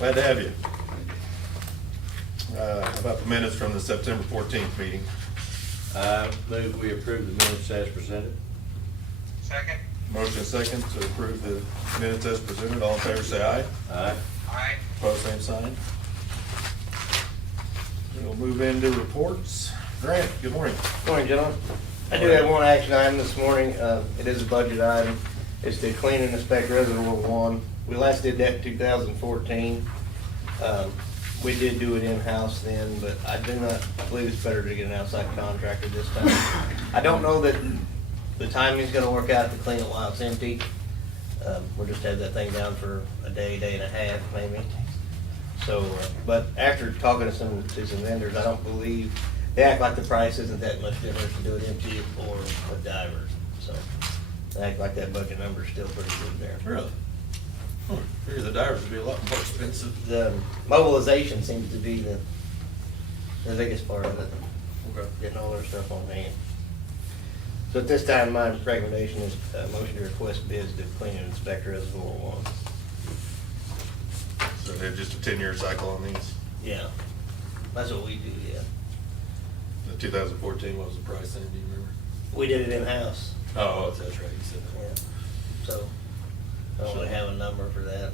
Glad to have you. How about the minutes from the September 14th meeting? Move we approve the minutes as presented. Second. Motion second to approve the minutes as presented. All in favor, say aye. Aye. Aye. Opposed, same sign. We'll move into reports. Grant, good morning. Good morning, gentlemen. I do have one action item this morning. It is a budget item. It's to clean and inspect Reservoir 1. We last did that in 2014. We did do it in-house then, but I do not believe it's better to get an outside contractor this time. I don't know that the timing's gonna work out to clean it while it's empty. We'll just have that thing down for a day and a half, maybe. So, but after talking to some vendors, I don't believe, they act like the price isn't that much different to do it empty or with divers. So, they act like that budget number's still pretty good there. Really? Figure the divers would be a lot more expensive. The mobilization seems to be the biggest part of it. Okay. Getting all their stuff on hand. So at this time, my recommendation is a motion to request bids to clean and inspect Reservoir 1. So they're just a 10-year cycle on these? Yeah, that's what we do, yeah. The 2014, what was the price then, do you remember? We did it in-house, Oh, that's right, you said yeah. that. So, I don't really have a number for that.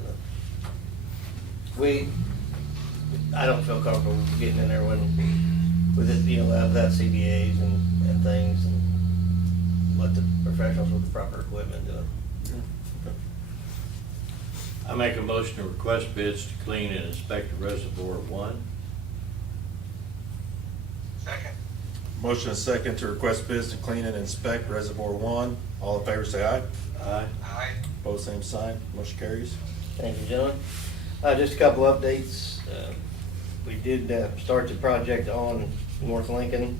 but I don't feel comfortable getting in there with it, you know, without CBAs and things, and let the professionals with the proper equipment do it. I make a motion to request bids to clean and inspect Reservoir 1. Second. Motion is second to request bids to clean and inspect Reservoir 1. All in favor, say aye. Aye. Aye. Opposed, same sign. Motion carries. Thank you, gentlemen. Just a couple updates. We did start the project on North Lincoln.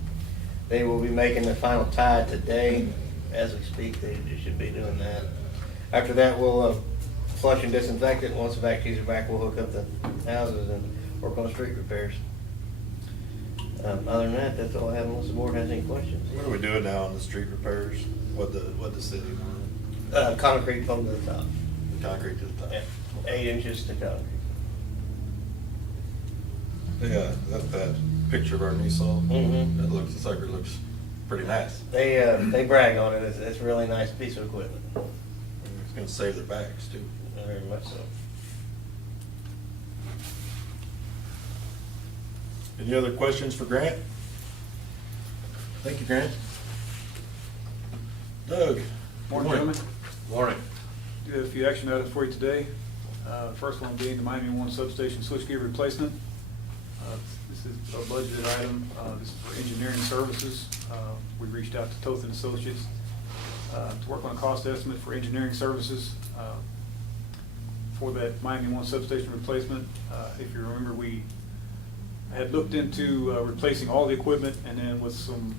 They will be making the final tie today. As we speak, they should be doing that. After that, we'll flush and disinfect it. Once the vac keys are back, we'll hook up the houses and work on street repairs. Other than that, that's all I have unless the board has any questions. What are we doing now on the street repairs? What the city wanted? Concrete from the top. The concrete to the top? Yeah, 8 inches to concrete. Yeah, that picture of our new saw, Mhm. that looks, the sucker looks pretty nice. They brag on it. It's a really nice piece of equipment. It's gonna save their backs too. Very much so. Any other questions for Grant? Thank you, Grant. Doug? Morning, gentlemen. Morning. Do have a few action items for you today. First one being the Miami 1 substation switchgear replacement. This is a budgeted item. This is for engineering services. We reached out to Toth and Associates to work on a cost estimate for engineering services for that Miami 1 substation replacement. If you remember, we had looked into replacing all the equipment, and then with some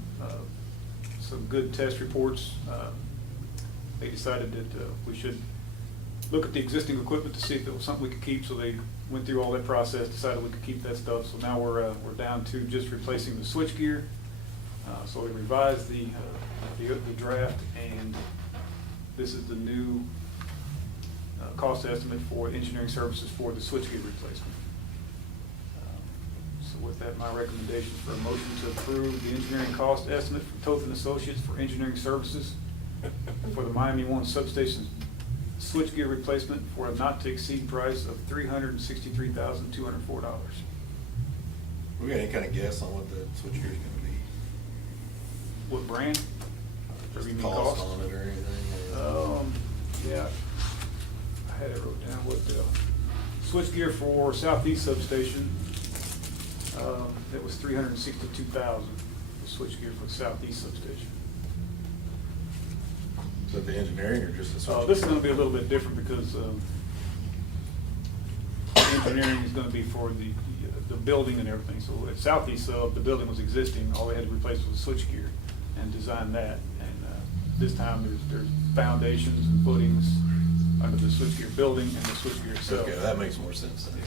good test reports, they decided that we should look at the existing equipment to see if it was something we could keep. So they went through all that process, decided we could keep that stuff. So now we're down to just replacing the switchgear. So we revised the draft, and this is the new cost estimate for engineering services for the switchgear replacement. So with that, my recommendation is for a motion to approve the engineering cost estimate from Toth and Associates for engineering services for the Miami 1 substation switchgear replacement for a not-to-exceed price of $363,204. We got any kind of guess on what the switchgear is gonna be? What brand? Or Just you the mean cost on it or anything? Yeah, I had it wrote down. What switchgear for Southeast substation? It was $362,000. The switchgear for the Southeast substation. Is that the engineering or just the switchgear? This is going to be a little bit different because engineering is going to be for the building and everything. So at Southeast sub, the building was existing. All they had to replace was the switchgear and design that. And this time there's foundations and footings under the switchgear building and the switchgear itself. Okay, that makes more sense then.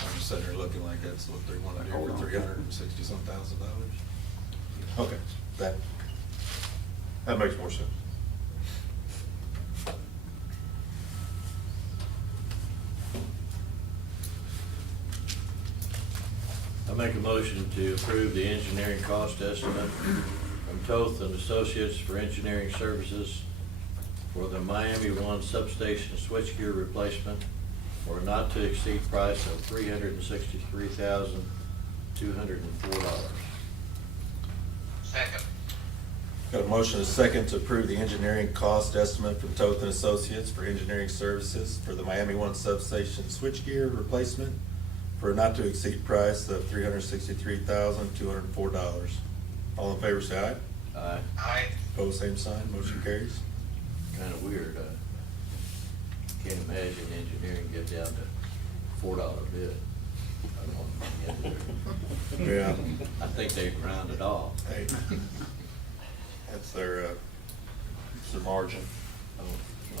I'm just sitting there looking like that's what they want to do Hold for on. $360-some thousand. Okay, that makes more sense. I make a motion to approve the engineering cost estimate from Toth and Associates for engineering services for the Miami One substation switchgear replacement for a not-to-exceed price of $363,204. Second. Got a motion and a second to approve the engineering cost estimate from Toth and Associates for engineering services for the Miami One substation switchgear replacement for a not-to-exceed price of $363,204. All in favor, say aye. Aye. Aye. Opposed, same sign, motion carries. Kinda weird, can't imagine engineering get down to $4 bid. I don't know. Yeah. I think they round it off. Hey, that's their margin. Oh,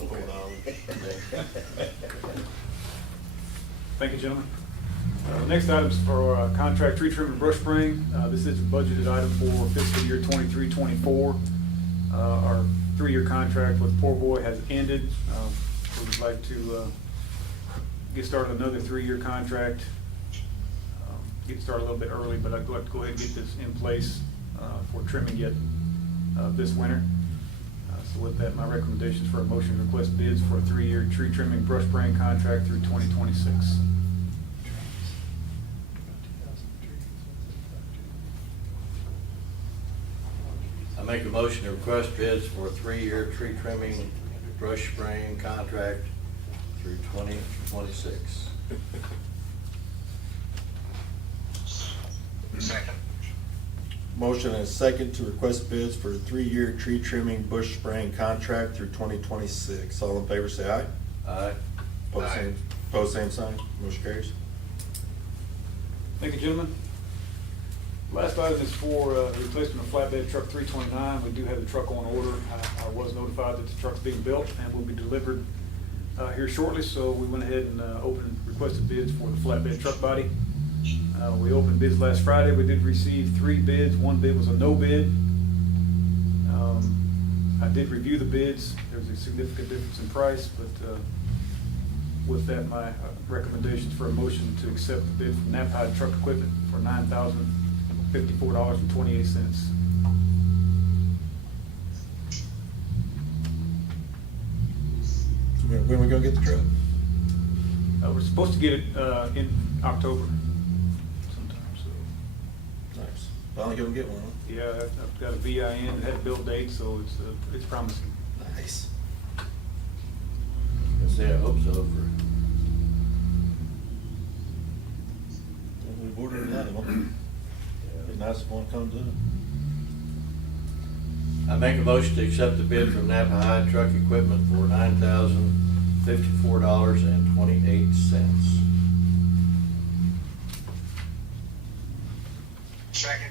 okay. Thank you, gentlemen. Next item's for contract tree trim and brush spraying. This is a budgeted item for fiscal year 23-24. Our 3-year contract with Poor Boy has ended. We would like to get started another 3-year contract. Get started a little bit early, but I'd like to go ahead and get this in place for trimming yet this winter. So with that, my recommendation is for a motion to request bids for a 3-year tree trimming brush spraying contract through 2026. I make a motion to request bids for a 3-year tree trimming brush spraying contract through 2026. Second. Motion and a second to request bids for a 3-year tree trimming bush spraying contract through 2026. All in favor, say aye. Aye. Opposed, same sign, motion carries. Thank you, gentlemen. Last item is for replacement of flatbed truck 329. We do have the truck on order. I was notified that the truck's being built and will be delivered here shortly, so we went ahead and requested bids for the flatbed truck body. We opened bids last Friday. We did receive 3 bids. 1 bid was a no bid. I did review the bids. There's a significant difference in price, but with that, my recommendation is for a motion to accept the bid from Knapheide Truck Equipment for $9,054.28. When we gonna get the truck? We're supposed to get it in October sometime, so. Nice. Finally gonna get one, huh? Yeah, I've got a VIN, it had a build date, so it's promising. Nice. I say I hope so for. Well, we've ordered another one. Be nice if one comes in. I make a motion to accept the bid from Knapheide Truck Equipment for $9,054.28. Second.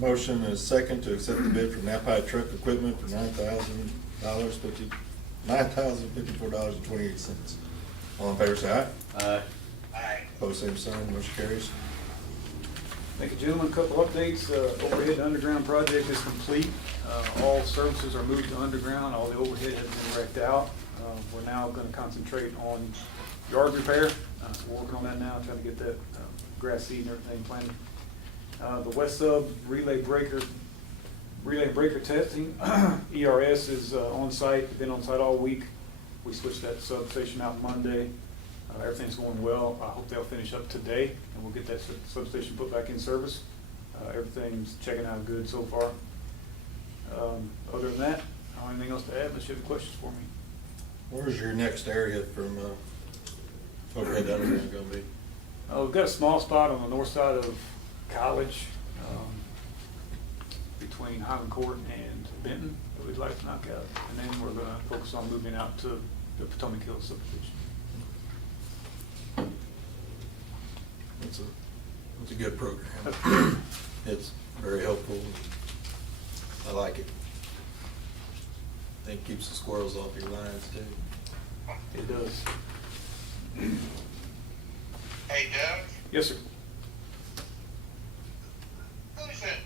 Motion and a second to accept the bid from Knapheide Truck Equipment for $9,054.28. All in favor, say aye. Aye. Aye. Opposed, same sign, motion carries. Thank you, gentlemen. A couple updates. Overhead underground project is complete. All services are moved to underground. All the overhead has been wrecked out. We're now going to concentrate on yard repair. So we're working on that now, trying to get that grass seed and everything planted. The west sub relay breaker testing, ERS is on site. Been on site all week. We switched that substation out Monday. Everything's going well. I hope they'll finish up today, and we'll get that substation put back in service. Everything's checking out good so far. Other than that, I don't have anything else to add unless you have questions for me. Where's your next area from overhead to underground gonna be? We've got a small spot on the north side of College, between Highland Court and Benton, that we'd like to knock out. And then we're going to focus on moving out to the Potomac Hills subdivision. It's a good program. It's very helpful. I like it. I think it keeps the squirrels off your lines too. It does. Hey, Doug, Yes, sir. who's it?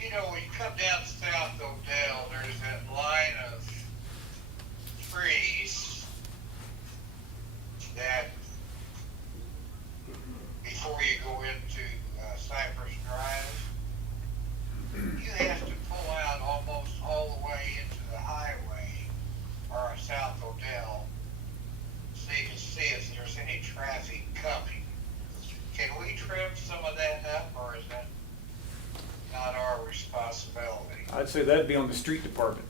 You know, when you come down South Odell, there's that line of trees that before you go into trim some of that up, or is that not our responsibility? I'd say that'd be on the street department.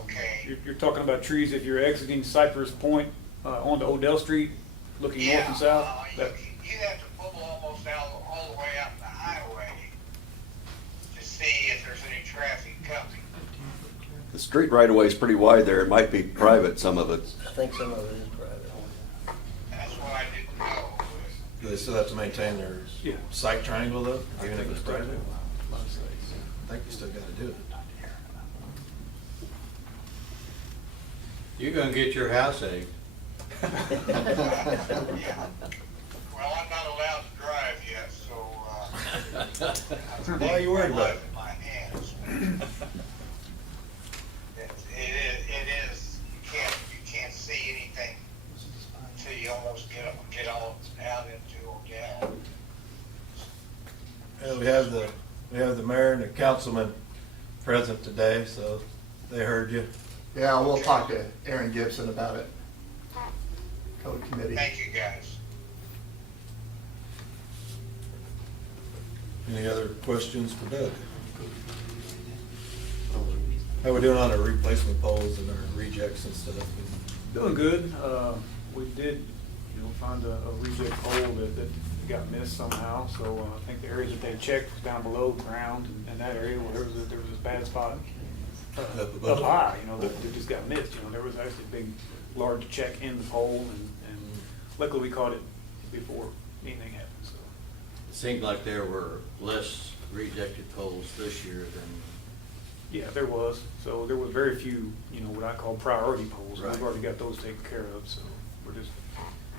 Okay. You're talking about trees, if you're exiting Cypress Point onto Odell Street, looking north and south. that- You have to pull almost out all the way out the highway to see if there's any traffic coming. The street right away is pretty wide there. It might be private, some of it. I think some of it is private. That's what I didn't know. Do they still have to maintain their Yeah. site triangle though, I even think if it's it's private? private. I think you still gotta do it. You're gonna get your house egged. Yeah. Well, I'm not allowed to drive yet, so, Why are you worried about it? In my hands. It is, you can't see anything until you almost get all out into Odell. Yeah, we have the mayor and the councilman present today, so they heard you. Yeah, we'll talk to Aaron Gibson about it. Code committee. Thank you, guys. Any other questions for Doug? How we doing on our replacement poles and our rejects and stuff? Doing good. We did, find a reject pole that got missed somehow. So I think the areas that they checked was down below ground, and that area where there was this bad spot Up above. up high. That just got missed. There was actually a big, large check in the pole, and luckily we caught it before anything happened. So It seemed like there were less rejected poles this year than, yeah, there was. So there were very few, what I call priority poles. Right. We've already got those taken care of. So we're just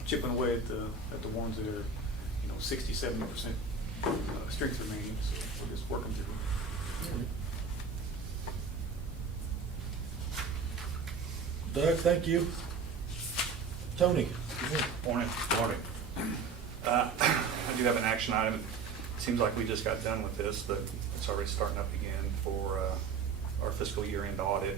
chipping away at the ones that are 60-70% strength remaining. So we're just working through them. Doug, thank you. Tony? Morning. morning. I do have an action item. It seems like we just got done with this, but it's already starting up again for our fiscal year-end audit.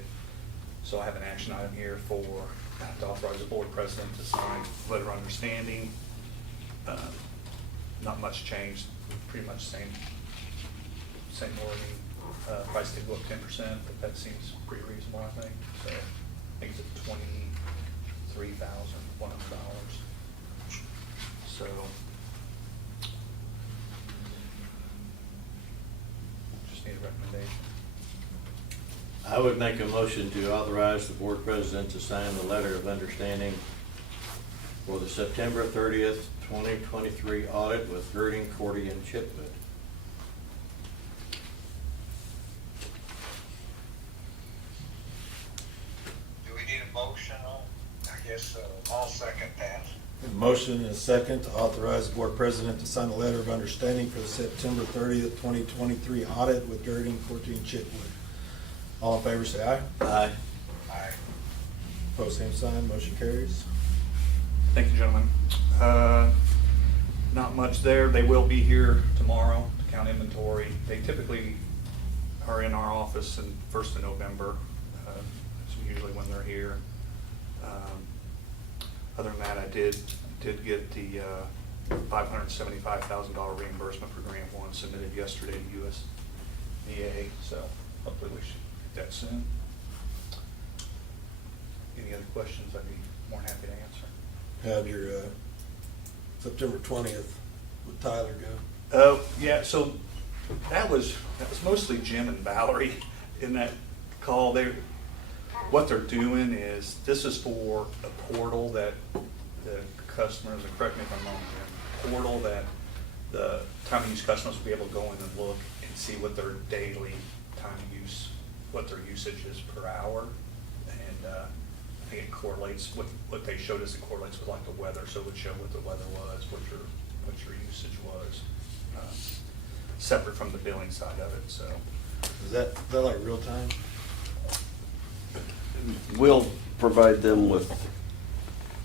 So I have an action item here to authorize the board president to sign a letter of understanding. Not much changed, pretty much same wording. Price did go up 10%, but that seems pretty reasonable, I think. So I think it's at $23,100. So just need a recommendation. I would make a motion to authorize the board president to sign the letter of understanding for the September 30th, 2023 audit with Girding, Cordy, and Chipwood. Do we need a motion on? I guess I'll second that. Motion and a second to authorize the board president to sign a letter of understanding for the September 30th, 2023 audit with Girding, Cordy, and Chipwood. All in favor, say aye. Aye. Aye. Post same sign, motion carries. Thank you, gentlemen. Not much there. They will be here tomorrow to count inventory. They typically are in our office in 1st of November. That's usually when they're here. Other than that, I did get the $575,000 reimbursement for Grant 1 submitted yesterday to USDA, so hopefully we should get that soon. Any other questions, I'd be more than happy to answer. How'd your September 20th with Tyler go? Oh, yeah, so that was mostly Jim and Valerie in that call. What they're doing is, this is for a portal that the customers, and correct me if I'm wrong, Jim, portal that the time use customers will be able to go in and look and see what their daily time use, what their usage is per hour. And I think it correlates, what they showed us, it correlates with like the weather, so it would show what the weather was, what your usage was, separate from the billing side of it, so. Is that like real time? We'll provide them with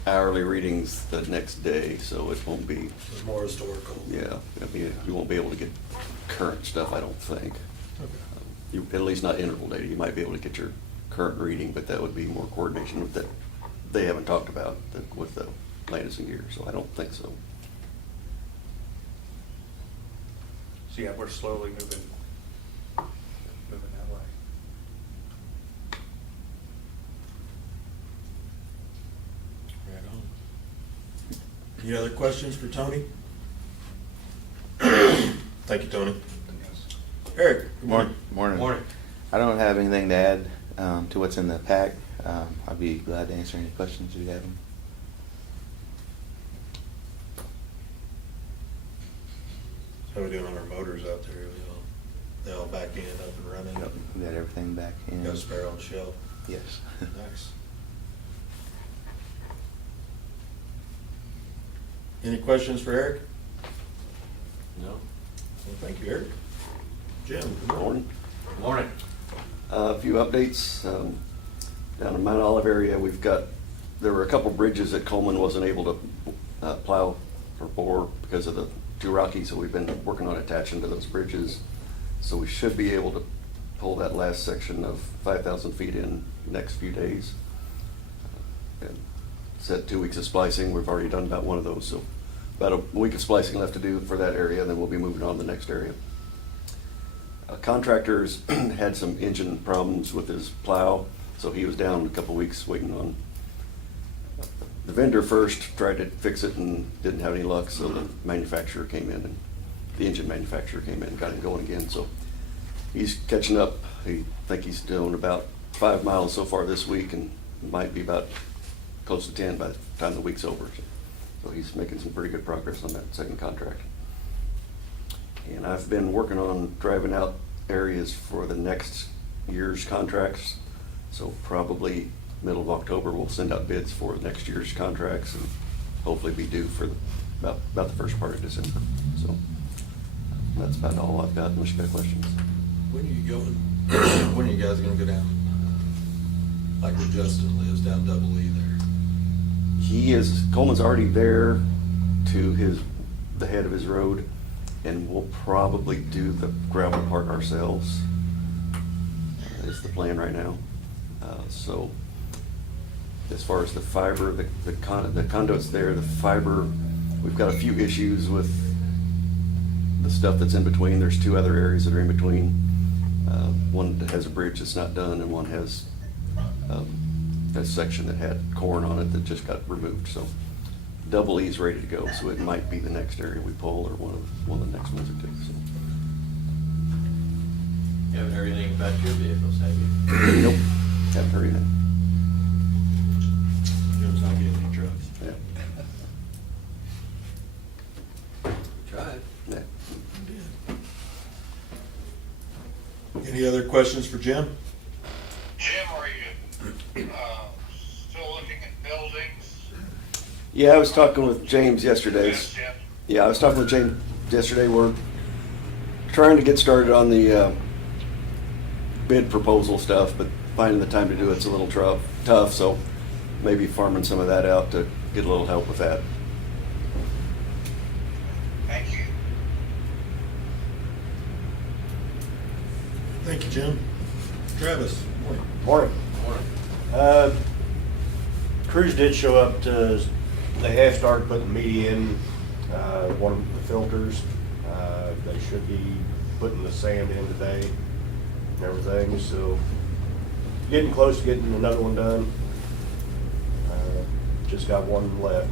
hourly readings the next day, so it won't be, It's more historical. yeah, you won't be able to get current stuff, I don't think. Okay. At least not interval data. You might be able to get your current reading, but that would be more coordination with that they haven't talked about with the Landis and Gear, so I don't think so. So yeah, we're slowly moving that way. Right on. Any other questions for Tony? Thank you, Tony. Eric, good morning. Morning. Morning. I don't have anything to add to what's in the pack. I'd be glad to answer any questions if you have them. How are we doing on our motors out there? They all back in, up and running? Yep, we got everything back in. Got a spare on the shelf? Yes. Nice. Any questions for Eric? No? Well, thank you, Eric. Jim, good morning. Morning. Morning. A few updates. Down in Mount Olive area, there were a couple bridges that Coleman wasn't able to plow or bore because of the too rocky, so we've been working on attaching to those bridges. So we should be able to pull that last section of 5,000 feet in the next few days. And set 2 weeks of splicing. We've already done about one of those, so about a week of splicing left to do for that area, and then we'll be moving on to the next area. Contractors had some engine problems with his plow, so he was down a couple weeks waiting on. The vendor first tried to fix it and didn't have any luck, so the manufacturer came in, and the engine manufacturer came in and got him going again. So he's catching up. I think he's doing about 5 miles so far this week, and might be about close to 10 by the time the week's over. So he's making some pretty good progress on that second contract. And I've been working on driving out areas for the next year's contracts. So probably middle of October, we'll send out bids for next year's contracts and hopefully be due for about the first part of December. So that's about all I've got, unless you got questions. When are you going, when are you guys gonna go down, like where Justin lives, down Double E there? Coleman's already there to the head of his road, and we'll probably do the gravel part ourselves. Is the plan right now. So as far as the fiber, the conduit's there, the fiber, we've got a few issues with the stuff that's in between. There's 2 other areas that are in between. One that has a bridge that's not done, and one has a section that had corn on it that just got removed. So Double E's ready to go, so it might be the next area we pull, or one of the next ones or 2. So. You haven't heard anything about your vehicles, have you? Nope, haven't heard anything. Jim's not getting any trucks. Yeah. Tried. Yeah. Any other questions for Jim? Jim, are you, still looking at buildings? Yeah, I was talking with James yesterday. Yes, Jim. Yeah, I was talking with James yesterday. We're trying to get started on the bid proposal stuff, but finding the time to do it's a little tough, so maybe farming some of that out to get a little help with that. Thank you. Thank you, Jim. Travis, morning. Morning. Morning. Crews did show up they have started putting media in, one of the filters. They should be putting the sand in today and everything, so getting close to getting another one done. Just got one left.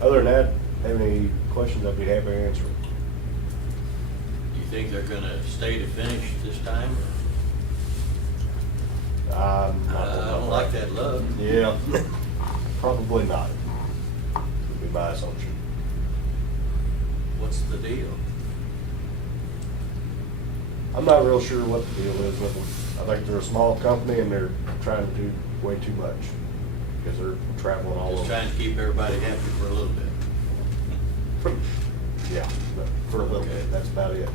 Other than that, have any questions I'd be happy to answer. Do you think they're gonna stay to finish this time? I don't like that look. Yeah, probably not. Would be my assumption. What's the deal? I'm not real sure what the deal is with them. I think they're a small company and they're trying to do way too much because they're traveling all Just over. trying to keep everybody happy for a little bit. Yeah, but for a little Okay. bit, that's about it.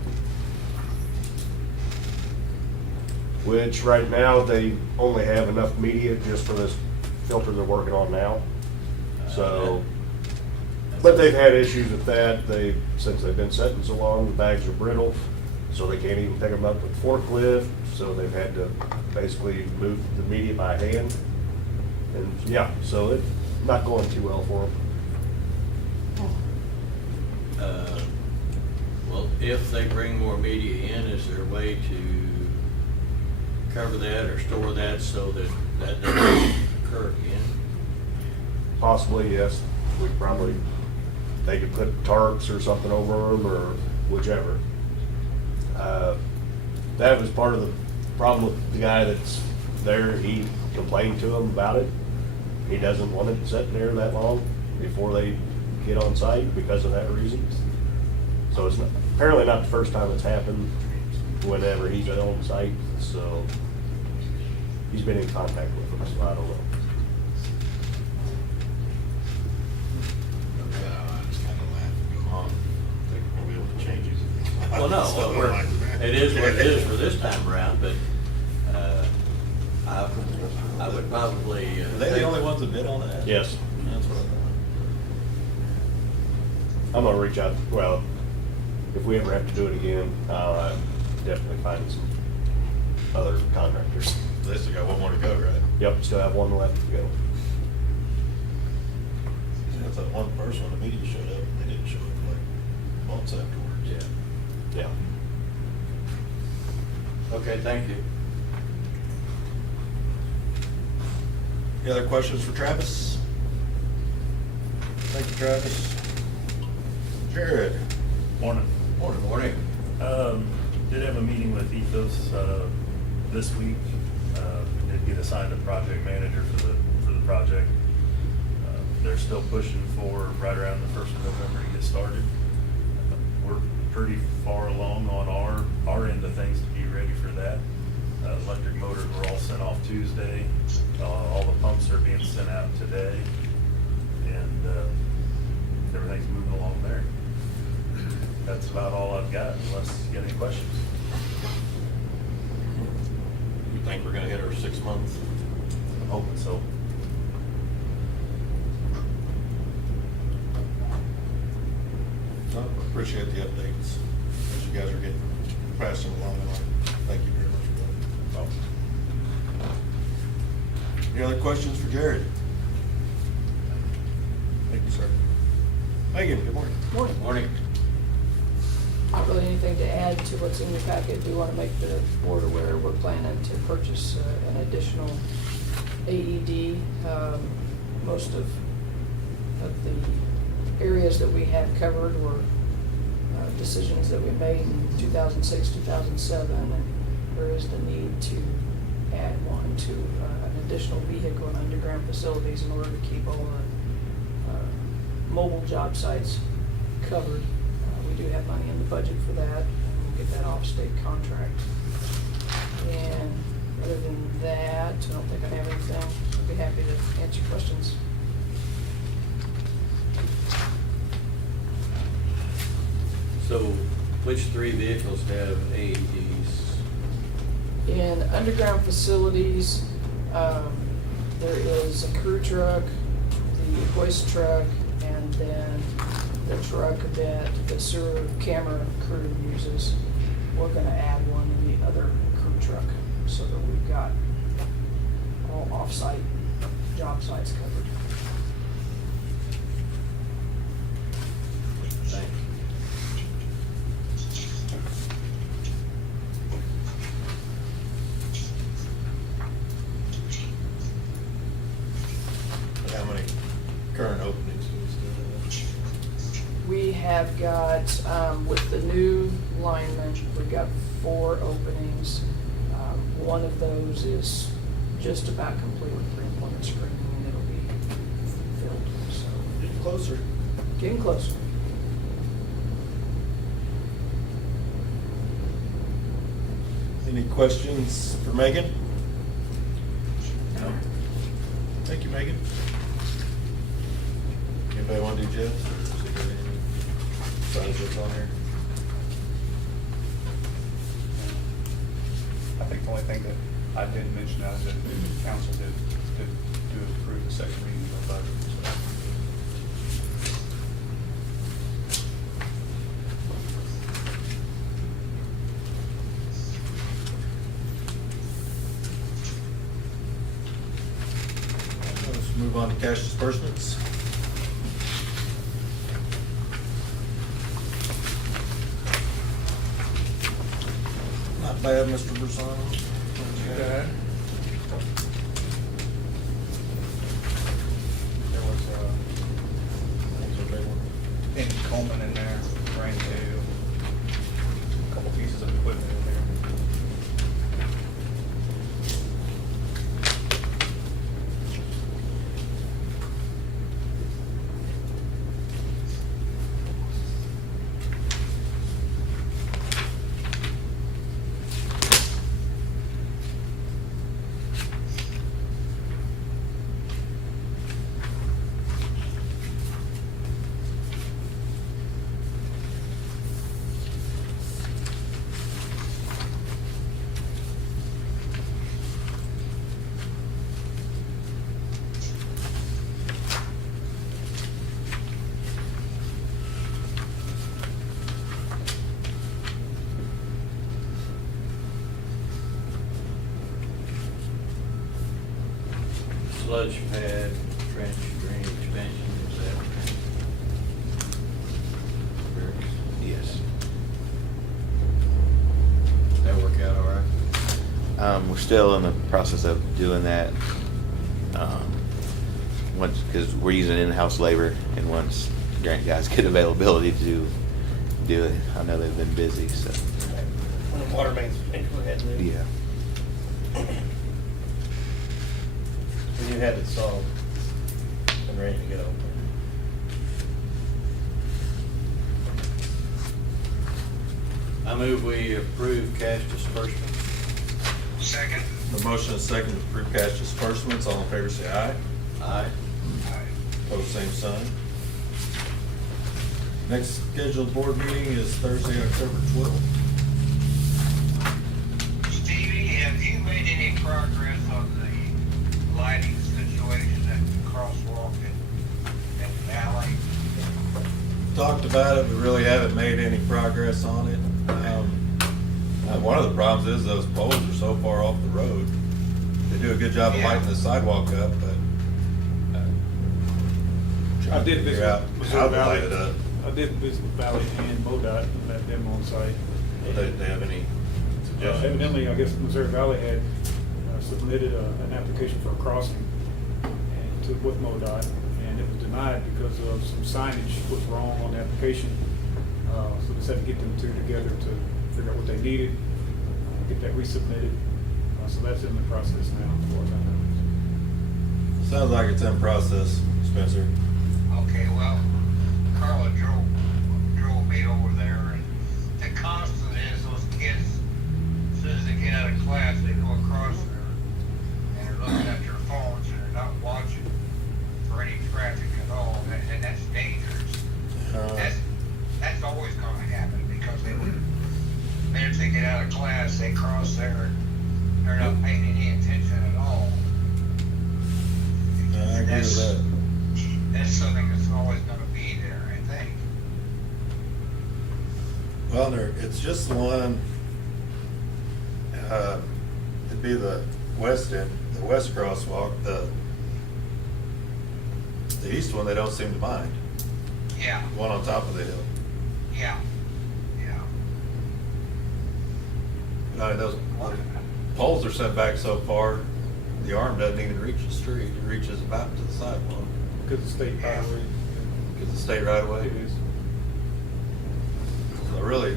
Which right now, they only have enough media just for this filter they're working on now. So, but they've had issues with that. Since they've been sitting so long, the bags are brittle, so they can't even pick them up with forklift. So they've had to basically move the media by hand. And yeah, so it's not going too well for them. Well, if they bring more media in, is there a way to cover that or store that so that that doesn't occur again? Possibly, yes. We probably, they could put tarps or something over them or whichever. That was part of the problem with the guy that's there. He complained to him about it. He doesn't want it sitting there that long before they get on site because of that reason. So it's not, apparently not the first time it's happened whenever he's on site, so he's been in contact with them, so I don't know. Well, no, it is what it is for this time around, but I would probably. Are they the only ones that bid on that? Yes. That's what I thought. I'm gonna reach out, well, if we ever have to do it again, I'll definitely find some other contractors. They still got one more to go, right? Yep, still have one left to go. That's that one person when the media showed up, and they didn't show up for like months afterwards. Yeah. Yeah. Okay, thank you. Any other questions for Travis? Thank you, Travis. Jared? Morning. Morning. Morning. Did have a meeting with Ethos this week. Did get assigned a project manager for the project. They're still pushing for right around the 1st of November to get started. We're pretty far along on our end of things to be ready for that. Electric motors were all sent off Tuesday. All the pumps are being sent out today, and everything's moving along there. That's about all I've got, unless you got any questions. You think we're gonna hit our 6 months? I'm hoping so. I appreciate the updates as you guys are getting passed them along. Thank you very much for that. Any other questions for Jared? Thank you, sir. Megan, good morning. Morning. Morning. Not really anything to add to what's in your packet. Do want to make the board aware we're planning to purchase an additional AED. Most of the areas that we have covered were decisions that we made in 2006, 2007, and there is the need to add one to an additional vehicle in underground facilities in order to keep all our mobile job sites covered. We do have money in the budget for that, and we'll get that off state contract. And other than that, I don't think I have anything. I'd be happy to answer questions. So which 3 vehicles have AEDs? In underground facilities, there is a crew truck, the hoist truck, and then the truck that the sewer camera crew uses. We're gonna add one in the other crew truck so that we've got all off-site job sites covered. Thank you. How many current openings do we still have? We have got, with the new lineman, we've got 4 openings. One of those is just about complete with pre-employment screening, and it'll be filled, so. Getting closer. Getting closer. Any questions for Megan? No. Thank you, Megan. Anybody want to do Jeff's, or is it got anything besides what's on here? I think the only thing that I didn't mention that the council did approve the second reading of the budget. So. Let's move on to cash disbursements. Not bad, Mr. Broussard. Okay. There was, Any Coleman in there, brand new, a couple pieces of equipment in there. Sludge pad, trench drain expansion, is that? Yes. That work out all right? We're still in the process of doing that. Once, because we're using in-house labor, and once grant guys get availability to do it, I know they've been busy, so. When the water mains, go ahead and. Yeah. And you had it solved and ready to go. I move we approve cash disbursement. Second? The motion is second to approve cash disbursements. All in favor, say aye. Aye. Pose same sign. Next scheduled board meeting is Thursday, October 12th. Stevie, have you made any progress on the lighting situation at the crosswalk at the alley? Talked about it, but really haven't made any progress on it. One of the problems is those poles are so far off the road. They do a good job of lighting the sidewalk up, but I did visit. figure out Missouri how to Valley. light it up. I did visit Valley and MoDOT and met them on site. They have any suggestions? Evidently, I guess Missouri Valley had submitted an application for a crossing and with MoDOT, and it was denied because of some signage was wrong on the application. So they had to get them two together to figure out what they needed, get that resubmitted. So that's in the process now, as far as I know. Sounds like it's in process, Spencer. Okay, well, Carla drove me over there, and the constant is those kids, as soon as they get out of class, they go across there, and they're looking at their phones, and they're not watching for any traffic at all, and that's dangerous. That's always gonna happen, because the minute they get out of class, they cross there, and they're not paying any attention at all. I agree with that. That's something that's always gonna be there, I think. Well, it's just the one, it'd be the west end, the west crosswalk, the east one, they don't seem to mind. Yeah, The one on top of the hill. yeah, yeah. No, those poles are set back so far, the arm doesn't even reach the street, it reaches about to the sidewalk. Because the state highway. Because the state right away. It is. So really,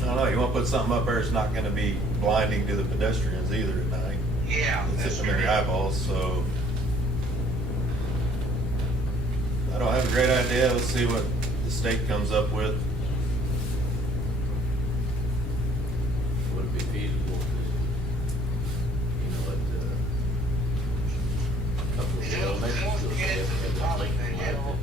I don't know, you wanna put something up there, it's not gonna be blinding to the pedestrians either at night. Yeah, It's that's hitting them in true. the eyeballs, so. I don't have a great idea, let's see what the state comes up with. Would it be feasible to, let a couple of They'll maybe get to the top of the hill.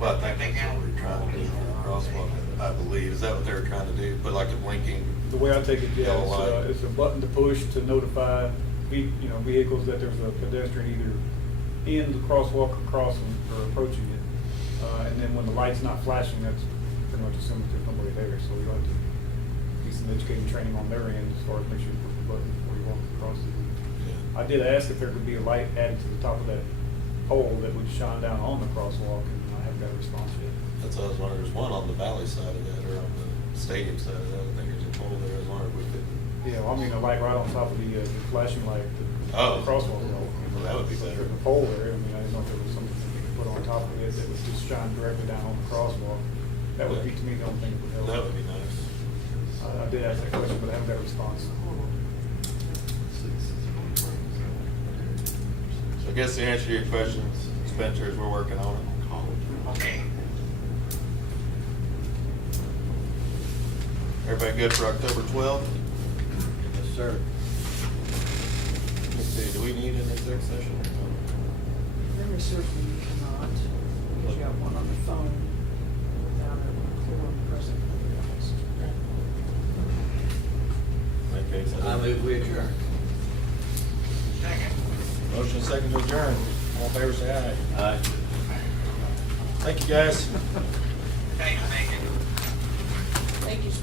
Well, I think that's what we're trying to do for the crosswalk, I believe, is that what they were trying to do, put like a blinking? The way I take it, yeah, Yellow light. it's a button to push to notify, vehicles that there's a pedestrian either in the crosswalk or crossing or approaching it. And then when the light's not flashing, that's pretty much assuming there's nobody there, so we have to do some educating training on their end as far as make sure you push the button before you walk across it. I did ask if there could be a light added to the top of that pole that would shine down on the crosswalk, and I haven't got a response yet. That's what I was wondering, there's one on the valley side of that, or on the stadium side, I think there's a pole there, I was wondering if we could. Yeah, well, I mean, the light right on top of the flashing light, Oh. the crosswalk. Well, that would be better. There's a pole there, I mean, I didn't know if there was something that you could put on top of it that would just shine directly down on the crosswalk. That would be, to me, the only thing that would help. That would be nice. I did ask that question, but I haven't got a response. So I guess the answer to your question, Spencer, is we're working on it. Okay. Everybody good for October 12th? Yes, sir. Let's see, do we need an exec session or not? Memory serves me, you cannot, because you got one on the phone without a quorum present. In that case, I move we adjourn. Second. Motion second to adjourn. All in favor, say aye. Aye. Thank you, guys. Thanks, Megan. Thank you, Spencer.